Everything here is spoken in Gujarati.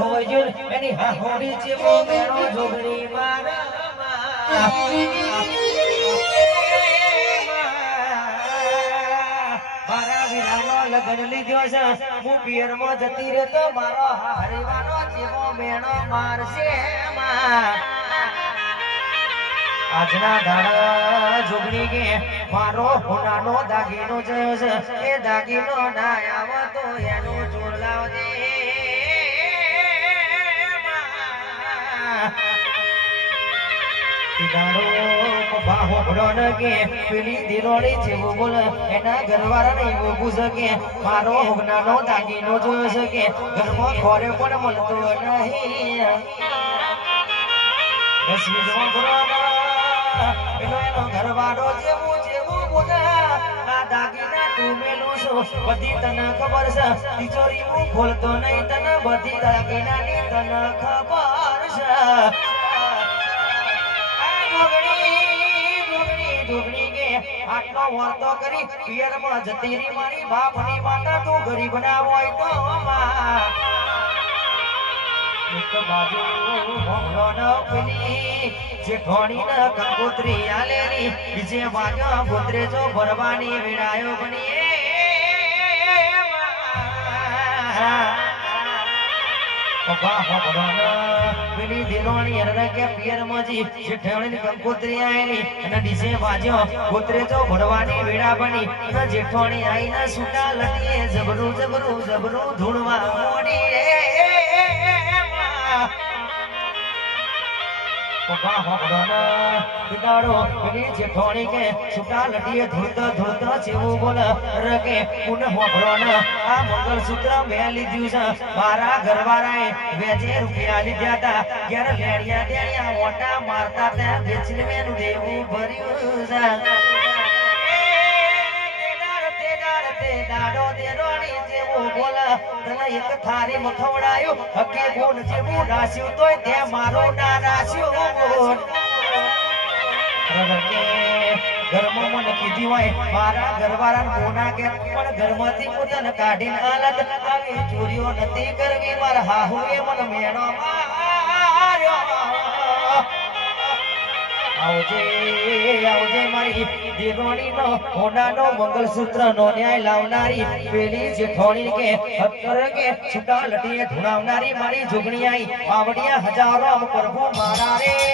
ખોજ્યું એની હાહોડી જેવો મેળો જોગણી મારા મારા વીરાનો લગન લીધો છે હું પિયરમાં જતી રહ્યો તો મારો હરિવાનો જેવો મેળો મારશે આજના દાડા જોગણી કે મારો હોનાનો દાગીનો જયો છે એ દાગીનો ના આવો તો એનું જોર લાવજે દાડો બાહો ભડોન કે પેલી દિલોડી જેવું બોલ એના ઘરવાળાને એવું પૂછે કે મારો હોનાનો દાગીનો જોયો છે કે ઘરમાં ખોરે પણ મળતો નહીં પેલો એનો ઘરવાળો જેવું જેવું બોલા આ દાગીના તું મેલું છો બધી તને ખબર છે તિજોરી હું ખોલતો નહીં તને બધી દાગીનાની તને ખબર છે ડોગણી કે આટલો વાતો કરી પિયરમાં જતી રી મારી બાપની માતા તું ગરીબ ના હોય તો એક બાજુ હોમલો ન પેલી જે ઘોણી ન કંકોત્રી આલેલી બીજે બાજુ ગોત્રેજો ભરવાની વેડાયો બની પેલી દિલોણી અરને કે પિયરમાં જી જે ઠેવણી કંકોત્રી આયેલી અને બીજે બાજુ ગોત્રેજો ભરવાની વેડા બની અને જેઠોણી આઈને સુટા લટીએ જબરું જબરું જબરું ધૂણવા મોડી રે જેઠોણી કે છૂટા લટીએ ધૂળતો ધૂળતો જેવું બોલ રકે પુન હોભરોને આ મંગળસૂત્ર મેં લીધું છે મારા ઘરવાળાએ વેજે રૂપિયા લીધા હતા ક્યારે લેડિયા દેડિયા મોટા મારતા ત્યાં વેચીને મેનું દેવું ભર્યું છે દાડો દેરોણી જેવું બોલ તને એક થારી મખવડાયું હકે ગુણ જેવું રાસ્યું તોય તે મારો ના રાસ્યું ઘરમાં મને કીધી હોય મારા ઘરવાળા મોના કે પણ ઘરમાંથી પોતાને કાઢીને હાલત આવી ચોરીઓ નથી કરવી મારા હાહુએ મને મેણો માર્યો આવજે આવજે મારી દેરોણીનો હોનાનો મંગળસૂત્ર નો ન્યાય લાવનારી પેલી જેઠોણી કે હત્તર કે છૂટા લટીએ ધુણાવનારી મારી જોગણી આઈ આવડિયા હજારો પ્રભુ મારા રે